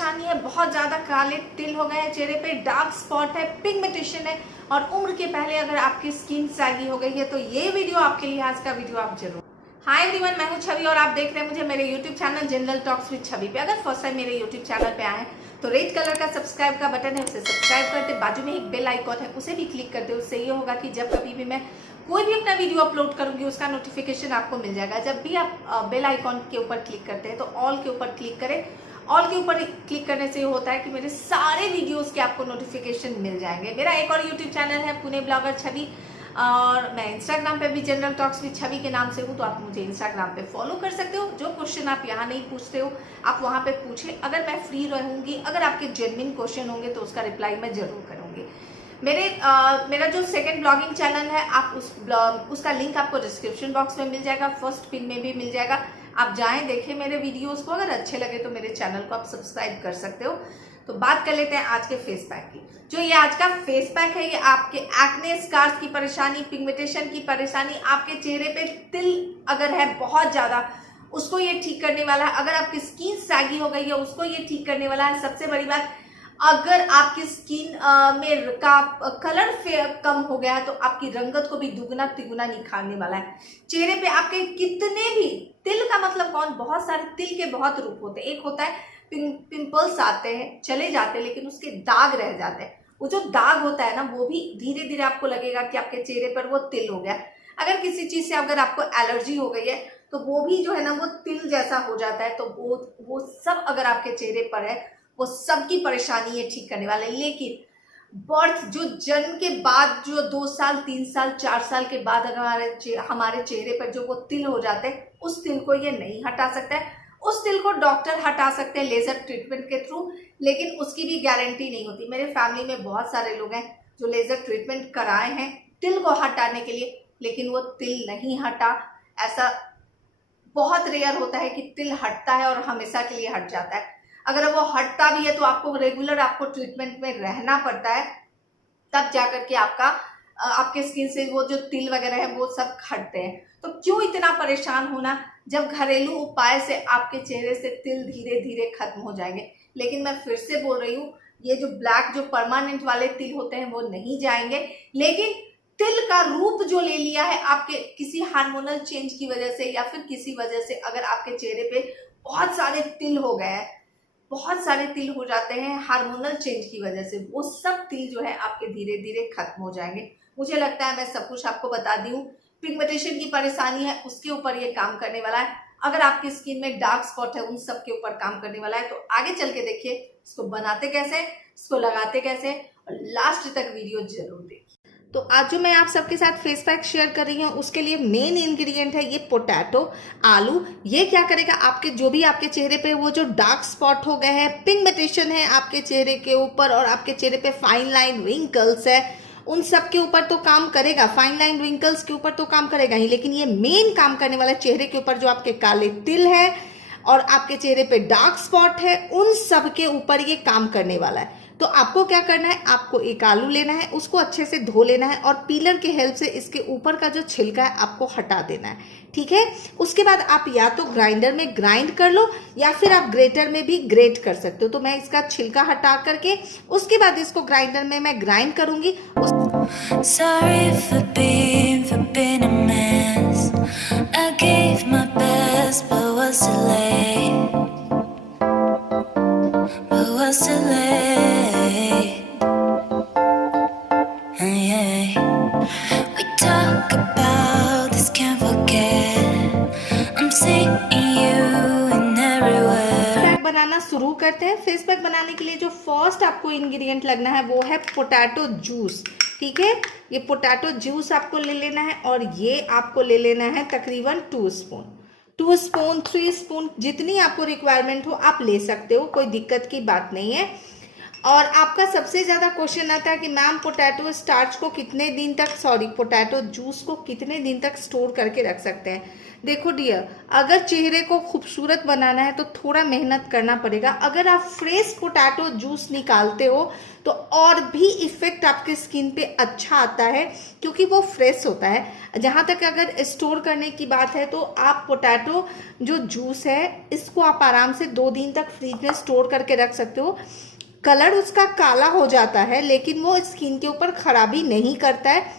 परेशानी है, बहुत ज़्यादा काले तिल हो गए हैं चेहरे पे, डार्क स्पॉट है, पिगमेंटेशन है और उम्र के पहले अगर आपकी स्किन सैगी हो गई है तो ये वीडियो आपके लिए, आज का वीडियो आप जरूर। हाय एवरीवन, मैं हूं छवि और आप देख रहे हैं मुझे मेरे YouTube channel general talks with Chhavi पे। अगर फर्स्ट टाइम मेरे यूट्यूब चैनल पे आए हैं तो रेड कलर का सब्सक्राइब का बटन है, उसे सब्सक्राइब करते, बाजू में एक बेल आइकॉन है उसे भी क्लिक करते। उससे ये होगा कि जब कभी भी मैं कोई भी अपना वीडियो अपलोड करूंगी उसका नोटिफिकेशन आपको मिल जाएगा। जब भी आप बेल आइकॉन के ऊपर क्लिक करते हैं तो ऑल के ऊपर क्लिक करें। ऑल के ऊपर क्लिक करने से ये होता है कि मेरे सारे वीडियोस के आपको नोटिफिकेशन मिल जाएंगे। मेरा एक और यूट्यूब चैनल है पुणे ब्लॉगर छवि, और मैं इंस्टाग्राम पे भी जनरल टॉक्स विद छवि के नाम से हूँ, तो आप मुझे इंस्टाग्राम पे फॉलो कर सकते हो। जो क्वेश्चन आप यहाँ नहीं पूछते हो आप वहाँ पे पूछे, अगर मैं फ्री रहूँगी, अगर आपके जेन्युइन क्वेश्चन होंगे तो उसका रिप्लाई मैं जरूर करूँगी। मेरा जो सेकंड ब्लॉगिंग चैनल है आप उसका लिंक आपको डिस्क्रिप्शन बॉक्स में मिल जाएगा, फर्स्ट पिन में भी मिल जाएगा। आप जाएं, देखें मेरे वीडियोस को, अगर अच्छे लगे तो मेरे चैनल को आप सब्सक्राइब कर सकते हो। तो बात कर लेते हैं आज के फेस पैक की। जो ये आज का फेस पैक है ये आपके एक्ने स्कार्स की परेशानी, पिगमेंटेशन की परेशानी, आपके चेहरे पे तिल अगर है बहुत ज्यादा उसको ये ठीक करने वाला है। अगर आपकी स्किन सैगी हो गई है उसको ये ठीक करने वाला है। सबसे बड़ी बात, अगर आपकी स्किन में का कलर कम हो गया है तो आपकी रंगत को भी दुगना तिगुना निखारने वाला है। चेहरे पे आपके कितने भी तिल का मतलब कौन, बहुत सारे तिल के बहुत रूप होते हैं। एक होता है पिंपल्स आते हैं चले जाते हैं लेकिन उसके दाग रह जाते हैं। वो जो दाग होता है ना वो भी धीरे धीरे आपको लगेगा कि आपके चेहरे पर वो तिल हो गया। अगर किसी चीज से अगर आपको एलर्जी हो गई है तो वो भी जो है ना वो तिल जैसा हो जाता है। तो वो सब अगर आपके चेहरे पर है वो सबकी परेशानी ये ठीक करने वाला है। लेकिन बर्थ जो जन्म के बाद जो 2 साल 3 साल 4 साल के बाद अगर हमारे चेहरे पर जो वो तिल हो जाते हैं उस तिल को ये नहीं हटा सकता है। उस तिल को डॉक्टर हटा सकते हैं लेजर ट्रीटमेंट के थ्रू, लेकिन उसकी भी गारंटी नहीं होती। मेरे फैमिली में बहुत सारे लोग हैं जो लेजर ट्रीटमेंट कराए हैं तिल को हटाने के लिए, लेकिन वो तिल नहीं हटा। ऐसा बहुत रेयर होता है कि तिल हटता है और हमेशा के लिए हट जाता है। अगर वो हटता भी है तो आपको रेगुलर आपको ट्रीटमेंट में रहना पड़ता है, तब जाकर के आपके स्किन से वो जो तिल वगैरह है वो सब हटते हैं। तो क्यों इतना परेशान होना जब घरेलू उपाय से आपके चेहरे से तिल धीरे धीरे खत्म हो जाएंगे। लेकिन मैं फिर से बोल रही हूँ, ये जो ब्लैक जो परमानेंट वाले तिल होते हैं वो नहीं जाएंगे, लेकिन तिल का रूप जो ले लिया है आपके किसी हार्मोनल चेंज की वजह से या फिर किसी वजह से, अगर आपके चेहरे पे बहुत सारे तिल हो गए हैं, बहुत सारे तिल हो जाते हैं हार्मोनल चेंज की वजह से, वो सब तिल जो है आपके धीरे धीरे खत्म हो जाएंगे। मुझे लगता है मैं सब कुछ आपको बता दी हूँ। पिगमेंटेशन की परेशानी है उसके ऊपर ये काम करने वाला है। अगर आपकी स्किन में डार्क स्पॉट है उन सब के ऊपर काम करने वाला है। तो आगे चल के देखिए इसको बनाते कैसे, इसको लगाते कैसे, और लास्ट तक वीडियो जरूर देखिए। तो आज जो मैं आप सबके साथ फेस पैक शेयर कर रही हूँ उसके लिए मेन इंग्रेडिएंट है ये पोटैटो, आलू। ये क्या करेगा, आपके जो भी आपके चेहरे पे वो जो डार्क स्पॉट हो गए हैं, पिगमेंटेशन है आपके चेहरे के ऊपर और आपके चेहरे पे फाइन लाइन रिंकल्स है, उन सब के ऊपर तो काम करेगा। फाइन लाइन रिंकल्स के ऊपर तो काम करेगा ही, लेकिन ये मेन काम करने वाला चेहरे के ऊपर जो आपके काले तिल है और आपके चेहरे पे डार्क स्पॉट है उन सब के ऊपर ये काम करने वाला है। तो आपको क्या करना है, आपको एक आलू लेना है, उसको अच्छे से धो लेना है और पीलर के हेल्प से इसके ऊपर का जो छिलका है आपको हटा देना है, ठीक है। उसके बाद आप या तो ग्राइंडर में ग्राइंड कर लो या फिर आप ग्रेटर में भी ग्रेट कर सकते हो। तो मैं इसका छिलका हटा करके उसके बाद इसको ग्राइंडर में मैं ग्राइंड करूंगी। Sorry for being a mess. I gave my best, but was too late. But was too late. Yeah. We talk about this, can't forget. I'm seeing you in everywhere. बनाना शुरू करते हैं। Face pack बनाने के लिए जो first आपको ingredient लगना है वो है पोटैटो जूस, ठीक है। ये पोटैटो जूस आपको ले लेना है और ये आपको ले लेना है तकरीबन 2 स्पून, 3 स्पून, जितनी आपको रिक्वायरमेंट हो आप ले सकते हो, कोई दिक्कत की बात नहीं है। और आपका सबसे ज़्यादा क्वेश्चन आता है कि मैम पोटैटो स्टार्च को कितने दिन तक, पोटैटो जूस को कितने दिन तक स्टोर करके रख सकते हैं। देखो डियर, अगर चेहरे को खूबसूरत बनाना है तो थोड़ा मेहनत करना पड़ेगा। अगर आप फ्रेश पोटैटो जूस निकालते हो तो और भी इफेक्ट आपके स्किन पे अच्छा आता है, क्योंकि वो फ्रेश होता है। जहाँ तक अगर स्टोर करने की बात है तो आप पोटैटो जो जूस है इसको आप आराम से 2 दिन तक फ्रिज में स्टोर करके रख सकते हो। कलर उसका काला हो जाता है लेकिन वो स्किन के ऊपर खराबी नहीं करता है।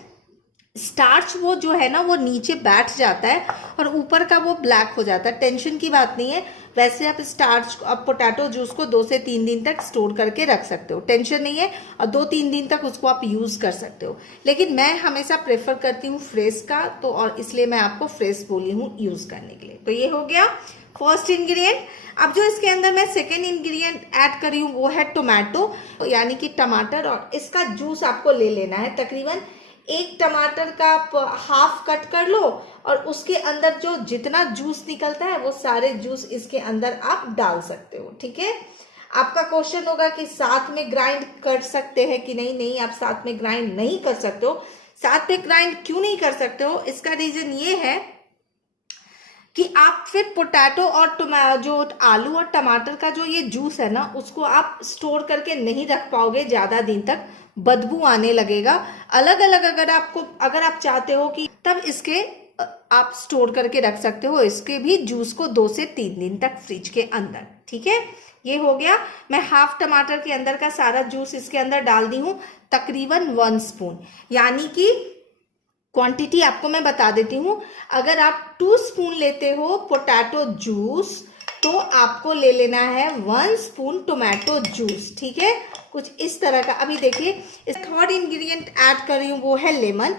स्टार्च वो जो है ना वो नीचे बैठ जाता है और ऊपर का वो ब्लैक हो जाता है, टेंशन की बात नहीं है। वैसे आप पोटैटो जूस को 2 से 3 दिन तक स्टोर करके रख सकते हो, टेंशन नहीं है, और 2-3 दिन तक उसको आप यूज़ कर सकते हो। लेकिन मैं हमेशा प्रेफर करती हूँ फ्रेश का, तो और इसलिए मैं आपको फ्रेश बोली हूँ यूज़ करने के लिए। तो ये हो गया फर्स्ट इंग्रेडिएंट। अब जो इसके अंदर मैं सेकेंड इंग्रेडिएंट ऐड कर रही हूँ वो है टोमेटो, यानी कि टमाटर, और इसका जूस आपको ले लेना है। तकरीबन 1 टमाटर का आप हाफ कट कर लो और उसके अंदर जो जितना जूस निकलता है वो सारे जूस इसके अंदर आप डाल सकते हो, ठीक है। आपका क्वेश्चन होगा कि साथ में ग्राइंड कर सकते हैं कि नहीं, नहीं आप साथ में ग्राइंड नहीं कर सकते हो। साथ में ग्राइंड क्यों नहीं कर सकते हो, इसका रीजन ये है कि आप फिर पोटैटो और जो आलू और टमाटर का जो ये जूस है ना उसको आप स्टोर करके नहीं रख पाओगे ज़्यादा दिन तक, बदबू आने लगेगा। अलग अलग अगर आप चाहते हो कि तब इसके आप स्टोर करके रख सकते हो इसके भी जूस को 2 से 3 दिन तक फ्रिज के अंदर, ठीक है। ये हो गया। मैं हाफ टमाटर के अंदर का सारा जूस इसके अंदर डाल दी हूँ, तकरीबन 1 स्पून, यानी कि क्वांटिटी आपको मैं बता देती हूँ। अगर आप 2 स्पून लेते हो पोटैटो जूस तो आपको ले लेना है 1 स्पून टोमेटो जूस, ठीक है, कुछ इस तरह का। अभी देखिए इस थर्ड इंग्रेडिएंट ऐड कर रही हूँ वो है लेमन।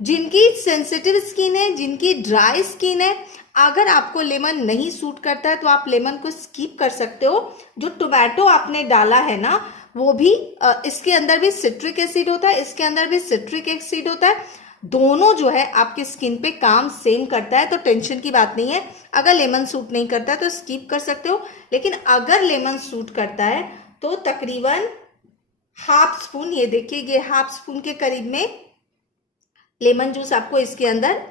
जिनकी सेंसिटिव स्किन है, जिनकी ड्राई स्किन है, अगर आपको लेमन नहीं सूट करता है तो आप लेमन को स्किप कर सकते हो। जो टोमेटो आपने डाला है ना वो भी इसके अंदर भी सिट्रिक एसिड होता है, इसके अंदर भी सिट्रिक एसिड होता है, दोनों जो है आपके स्किन पे काम सेम करता है, तो टेंशन की बात नहीं है। अगर लेमन सूट नहीं करता है तो स्किप कर सकते हो, लेकिन अगर लेमन सूट करता है तो तकरीबन हाफ स्पून, ये देखिए ये हाफ स्पून के करीब में लेमन जूस आपको इसके अंदर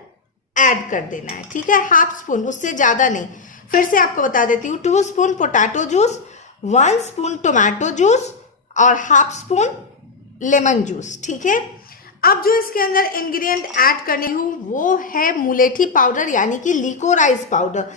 ऐड कर देना है, ठीक है, हाफ स्पून, उससे ज़्यादा नहीं। फिर से आपको बता देती हूँ, 2 spoon potato juice, 1 spoon tomato juice और हाफ स्पून लेमन जूस, ठीक है। अब जो इसके अंदर इंग्रेडिएंट ऐड करनी हूँ वो है मुलेठी पाउडर, यानी कि लिकोराइज पाउडर।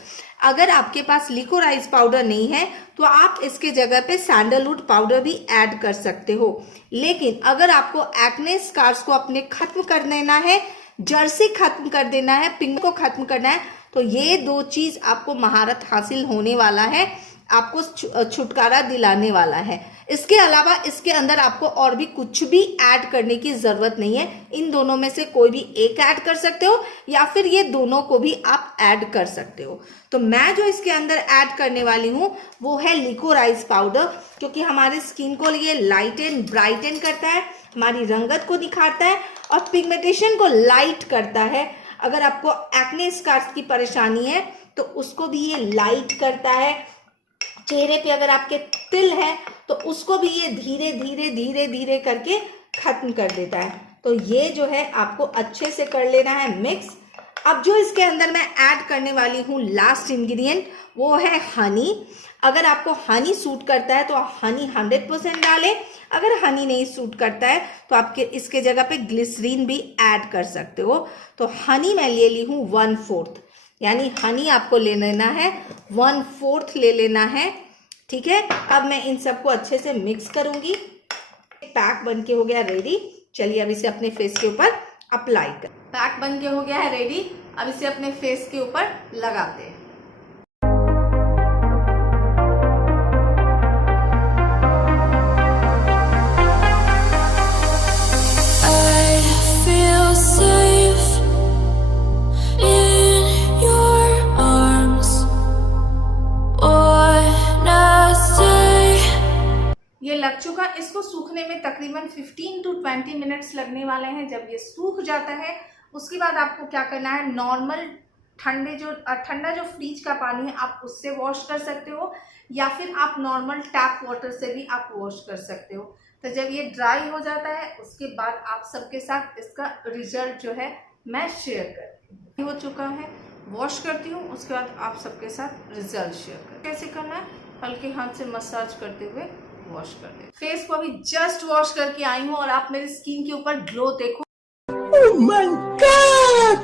अगर आपके पास लिकोराइज पाउडर नहीं है तो आप इसके जगह पे सैंडलवुड पाउडर भी ऐड कर सकते हो। लेकिन अगर आपको एक्ने स्कार्स को अपने खत्म कर देना है, जर्सी खत्म कर देना है, पिंक को खत्म करना है, तो ये 2 चीज आपको महारत हासिल होने वाला है, आपको छुटकारा दिलाने वाला है। इसके अलावा इसके अंदर आपको और भी कुछ भी ऐड करने की जरूरत नहीं है। इन दोनों में से कोई भी एक ऐड कर सकते हो या फिर ये दोनों को भी आप ऐड कर सकते हो। तो मैं जो इसके अंदर ऐड करने वाली हूँ वो है लिकोराइज पाउडर, क्योंकि हमारे स्किन को ये लाइटन ब्राइटन करता है, हमारी रंगत को दिखाता है और पिगमेंटेशन को लाइट करता है। अगर आपको एक्ने स्कार्स की परेशानी है तो उसको भी ये लाइट करता है। चेहरे पे अगर आपके तिल है तो उसको भी ये धीरे धीरे धीरे धीरे करके खत्म कर देता है। तो ये जो है आपको अच्छे से कर लेना है मिक्स। अब जो इसके अंदर मैं ऐड करने वाली हूँ लास्ट इंग्रेडिएंट वो है हनी। अगर आपको हनी सूट करता है तो आप हनी 100% डालें, अगर हनी नहीं सूट करता है तो आपके इसके जगह पे ग्लिसरीन भी ऐड कर सकते हो। तो हनी मैं ले ली हूँ 1/4, यानी हनी आपको ले लेना है 1/4 ले लेना है, ठीक है। अब मैं इन सबको अच्छे से मिक्स करूंगी। पैक बन के हो गया रेडी। चलिए अब इसे अपने फेस के ऊपर अप्लाई कर। पैक बन के हो गया है रेडी, अब इसे अपने फेस के ऊपर लगाते हैं। लग चुका, इसको सूखने में तकरीबन 15 to 20 मिनट्स लगने वाले हैं। जब ये सूख जाता है उसके बाद आपको क्या करना है, नॉर्मल ठंडा जो फ्रिज का पानी है आप उससे वॉश कर सकते हो, या फिर आप नॉर्मल टैप वाटर से भी आप वॉश कर सकते हो। तो जब ये ड्राई हो जाता है उसके बाद आप सबके साथ इसका रिजल्ट जो है मैं शेयर करती हूँ। हो चुका है, वॉश करती हूँ, उसके बाद आप सबके साथ रिजल्ट शेयर कर। कैसे करना है, हल्के हाथ से मसाज करते हुए वॉश कर दे। फेस को अभी जस्ट वॉश करके आई हूँ और आप मेरी स्किन के ऊपर ग्लो देखो। Oh my God!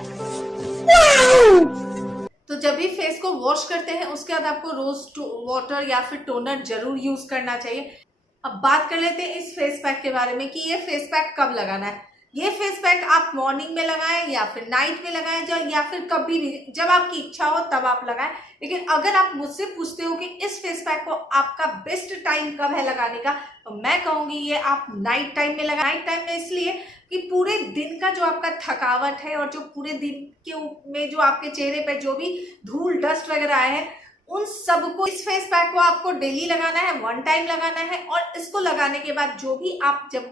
Wow! तो जब भी फेस को वॉश करते हैं उसके बाद आपको रोज वाटर या फिर टोनर जरूर यूज करना चाहिए। अब बात कर लेते हैं इस फेस पैक के बारे में कि ये फेस पैक कब लगाना है। ये फेस पैक आप मॉर्निंग में लगाएं या फिर नाइट में लगाएं, या फिर कभी भी जब आपकी इच्छा हो तब आप लगाएं। लेकिन अगर आप मुझसे पूछते हो कि इस फेस पैक को आपका बेस्ट टाइम कब है लगाने का, तो मैं कहूंगी ये आप नाइट टाइम में लगाएं। नाइट टाइम में इसलिए कि पूरे दिन का जो आपका थकावट है और जो पूरे दिन के में जो आपके चेहरे पे जो भी धूल डस्ट वगैरह आए हैं उन सबको, इस फेस पैक को आपको डेली लगाना है, वन टाइम लगाना है। और इसको लगाने के बाद जो भी आप जब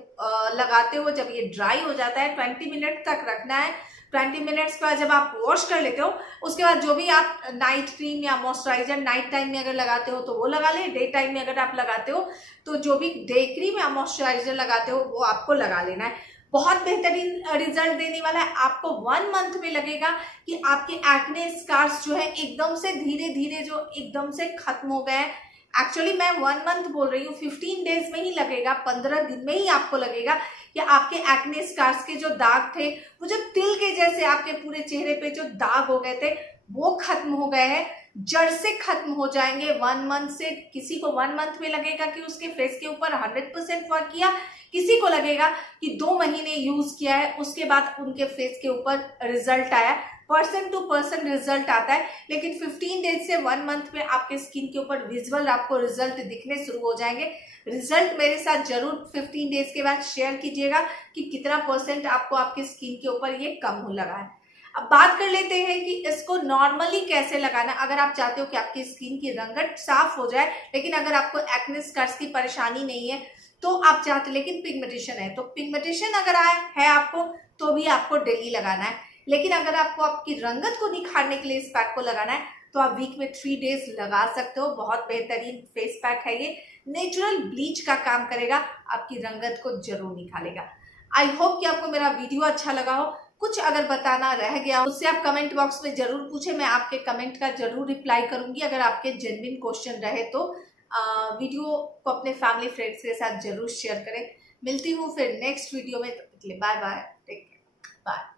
लगाते हो, जब ये ड्राई हो जाता है 20 मिनट तक रखना है। 20 मिनट्स के बाद जब आप वॉश कर लेते हो उसके बाद जो भी आप नाइट क्रीम या मॉइस्चराइजर नाइट टाइम में अगर लगाते हो तो वो लगा ले। डे टाइम में अगर आप लगाते हो तो जो भी डे क्रीम या मॉइस्चराइजर लगाते हो वो आपको लगा लेना है। बहुत बेहतरीन रिजल्ट देने वाला है। आपको 1 मंथ में लगेगा कि आपके एक्ने स्कार्स जो है एकदम से धीरे धीरे जो एकदम से खत्म हो गए हैं। एक्चुअली मैं 1 मंथ बोल रही हूँ, 15 डेज में ही लगेगा, 15 दिन में ही आपको लगेगा कि आपके एक्ने स्कार्स के जो दाग थे, वो जो तिल के जैसे आपके पूरे चेहरे पे जो दाग हो गए थे वो खत्म हो गए हैं, जड़ से खत्म हो जाएंगे 1 मंथ से। किसी को 1 मंथ में लगेगा कि उसके फेस के ऊपर 100% वर्क किया, किसी को लगेगा कि 2 महीने यूज किया है उसके बाद उनके फेस के ऊपर रिजल्ट आया। पर्सन टू पर्सन रिजल्ट आता है, लेकिन 15 डेज से 1 मंथ में आपके स्किन के ऊपर विजुअल आपको रिजल्ट दिखने शुरू हो जाएंगे। रिजल्ट मेरे साथ जरूर 15 डेज के बाद शेयर कीजिएगा कि कितना % आपको आपकी स्किन के ऊपर ये कम हो लगा है। अब बात कर लेते हैं कि इसको नॉर्मली कैसे लगाना। अगर आप चाहते हो कि आपकी स्किन की रंगत साफ हो जाए, लेकिन अगर आपको एक्ने स्कार्स की परेशानी नहीं है तो आप चाहते, लेकिन पिगमेंटेशन है, तो पिगमेंटेशन अगर है आपको तो भी आपको डेली लगाना है। लेकिन अगर आपको आपकी रंगत को निखारने के लिए इस पैक को लगाना है तो आप वीक में 3 डेज लगा सकते हो। बहुत बेहतरीन फेस पैक है ये, नेचुरल ब्लीच का काम करेगा, आपकी रंगत को जरूर निखारेगा। आई होप कि आपको मेरा वीडियो अच्छा लगा हो। कुछ अगर बताना रह गया उससे आप कमेंट बॉक्स में जरूर पूछे, मैं आपके कमेंट का जरूर रिप्लाई करूंगी। अगर आपके जेन्युइन क्वेश्चन रहे तो वीडियो को अपने फैमिली फ्रेंड्स के साथ जरूर शेयर करें। मिलती हूँ फिर नेक्स्ट वीडियो में, तब तक के लिए bye bye, take care, bye.